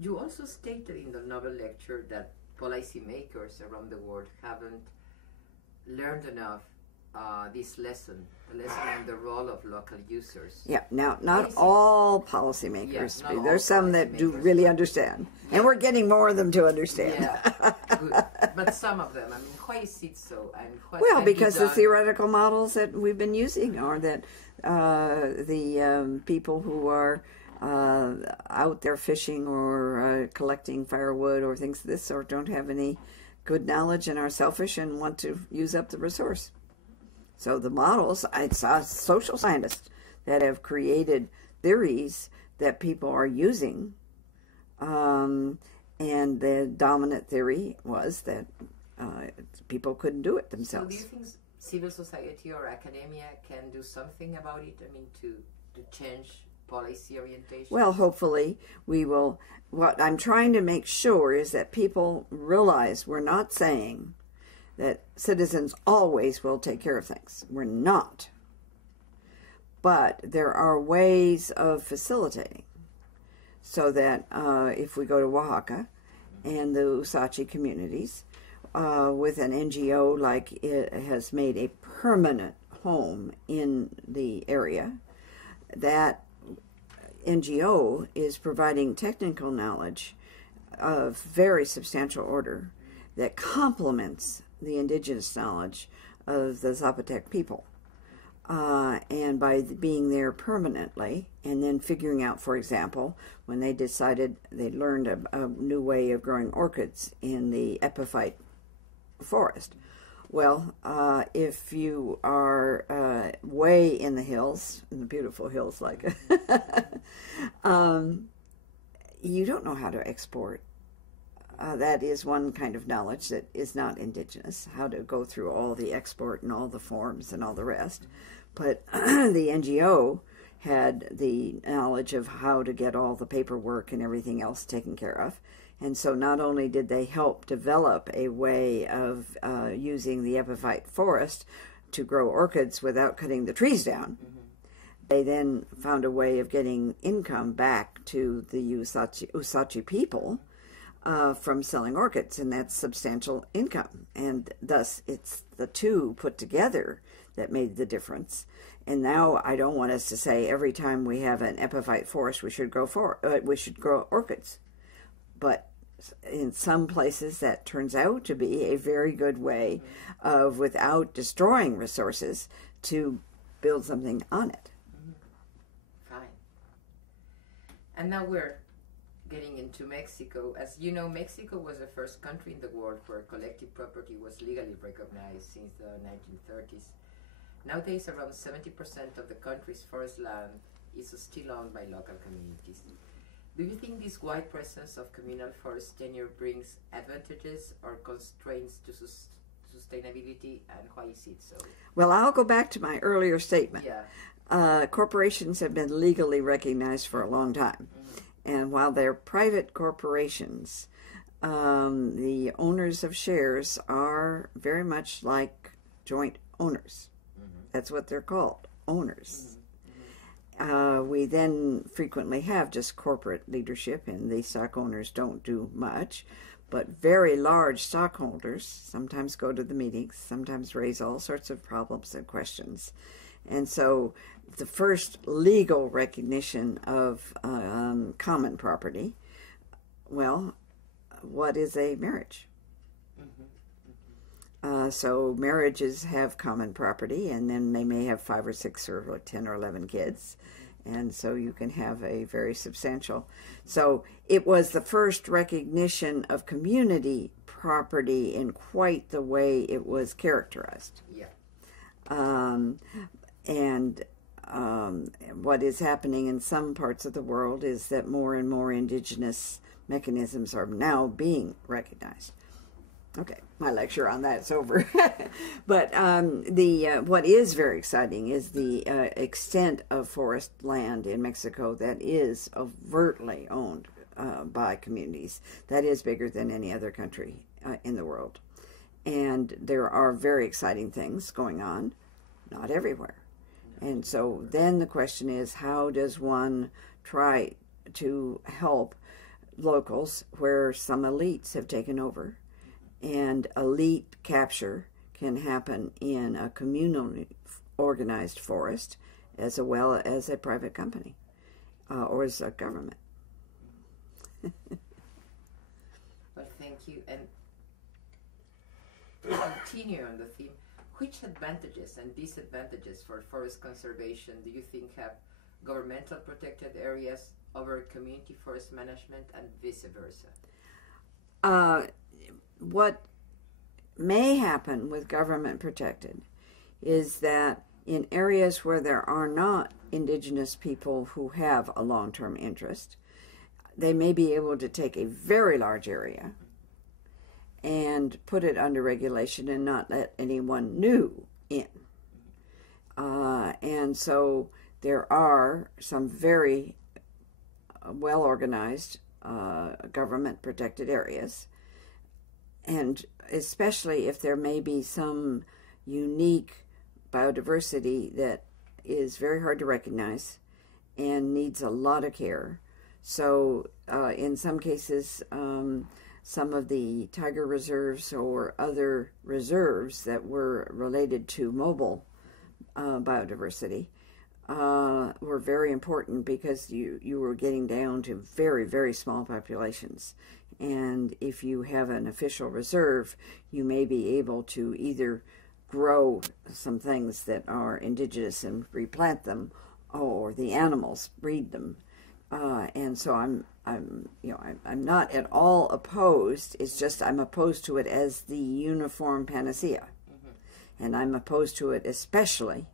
You also stated in the novel lecture that policymakers around the world haven't learned enough this lesson, the lesson on the role of local users. Yeah, now, not all policymakers. Yeah, There's some that do really understand. Yeah. And we're getting more of them to understand. Yeah, good. But some of them, I mean, why is it so? And what well, because the theoretical models that we've been using are that the people who are out there fishing or collecting firewood or things of this sort don't have any good knowledge and are selfish and want to use up the resource. So the models, I saw social scientists that have created theories that people are using, and the dominant theory was that people couldn't do it themselves. So do you think civil society or academia can do something about it? I mean, to change policy orientation? Well, hopefully we will. What I'm trying to make sure is that people realize we're not saying that citizens always will take care of things. We're not. But there are ways of facilitating so that if we go to Oaxaca and the Usachi communities, with an NGO like it has made a permanent home in the area, that NGO is providing technical knowledge of very substantial order that complements the indigenous knowledge of the Zapotec people. And by being there permanently and then figuring out, for example, when they decided they learned a new way of growing orchids in the epiphyte forest. Well, if you are way in the hills, in the beautiful hills like you don't know how to export. That is one kind of knowledge that is not indigenous, how to go through all the export and all the forms and all the rest. But the NGO had the knowledge of how to get all the paperwork and everything else taken care of. And so not only did they help develop a way of using the epiphyte forest to grow orchids without cutting the trees down, they then found a way of getting income back to the Usachi people from selling orchids, and that's substantial income. And thus, it's the two put together that made the difference. And now I don't want us to say every time we have an epiphyte forest we should grow orchids. But in some places that turns out to be a very good way of, without destroying resources, to build something on it. Fine. And now we're getting into Mexico. As you know, Mexico was the first country in the world where collective property was legally recognized since the 1930s. Nowadays, around 70% of the country's forest land is still owned by local communities. Do you think this wide presence of communal forest tenure brings advantages or constraints to sustainability, and why is it so? Well, I'll go back to my earlier statement. Yeah. Corporations have been legally recognized for a long time. And while they're private corporations, the owners of shares are very much like joint owners. That's what they're called, owners. We then frequently have just corporate leadership, and the stock owners don't do much. But very large stockholders sometimes go to the meetings, sometimes raise all sorts of problems and questions. And so the first legal recognition of common property, well, what is a marriage? So marriages have common property, and then they may have 5 or 6 or 10 or 11 kids. And so you can have a very substantial. So it was the first recognition of community property in quite the way it was characterized. Yeah. And what is happening in some parts of the world is that more and more indigenous mechanisms are now being recognized. Okay, my lecture on that is over. But what is very exciting is the extent of forest land in Mexico that is overtly owned by communities. That is bigger than any other country in the world. And there are very exciting things going on, not everywhere. And so then the question is, how does one try to help locals where some elites have taken over, and elite capture can happen in a communally organized forest as well as a private company or as a government. Well, thank you. And to continue on the theme, which advantages and disadvantages for forest conservation do you think have governmental protected areas over community forest management and vice versa? What may happen with government protected is that in areas where there are not indigenous people who have a long-term interest, they may be able to take a very large area and put it under regulation and not let anyone new in. And so there are some very well-organized government-protected areas, and especially if there may be some unique biodiversity that is very hard to recognize and needs a lot of care. So in some cases, some of the tiger reserves or other reserves that were related to mobile biodiversity were very important because you were getting down to very, very small populations. And if you have an official reserve, you may be able to either grow some things that are indigenous and replant them, or the animals breed them. And so I'm not at all opposed. It's just I'm opposed to it as the uniform panacea, and I'm opposed to it especially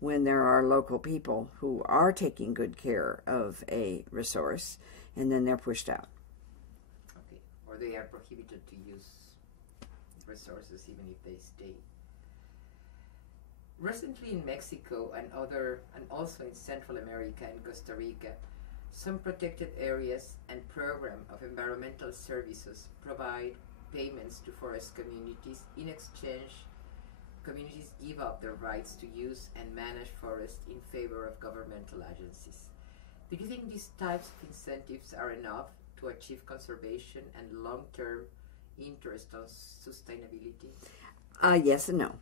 when there are local people who are taking good care of a resource, and then they're pushed out. Okay, or they are prohibited to use resources even if they stay. Recently in Mexico and also in Central America and Costa Rica, some protected areas and program of environmental services provide payments to forest communities. In exchange, communities give up their rights to use and manage forests in favor of governmental agencies. Do you think these types of incentives are enough to achieve conservation and long-term interest on sustainability? Yes and no.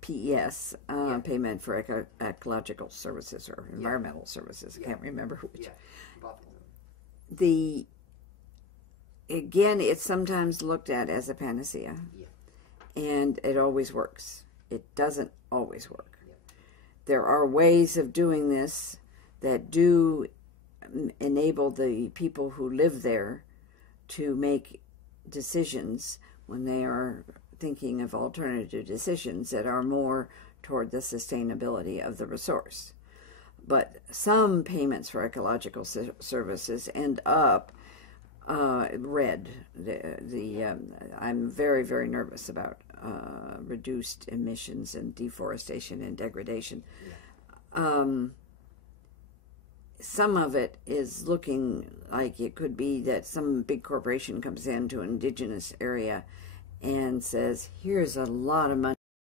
PES, payment for ecological services or environmental services. I can't remember which. Yeah, both of them. Again, it's sometimes looked at as a panacea, and it always works. It doesn't always work. There are ways of doing this that do enable the people who live there to make decisions when they are thinking of alternative decisions that are more toward the sustainability of the resource. But some payments for ecological services end up red. I'm very, very nervous about reduced emissions and deforestation and degradation. Some of it is looking like it could be that some big corporation comes into an indigenous area and says, here's a lot of money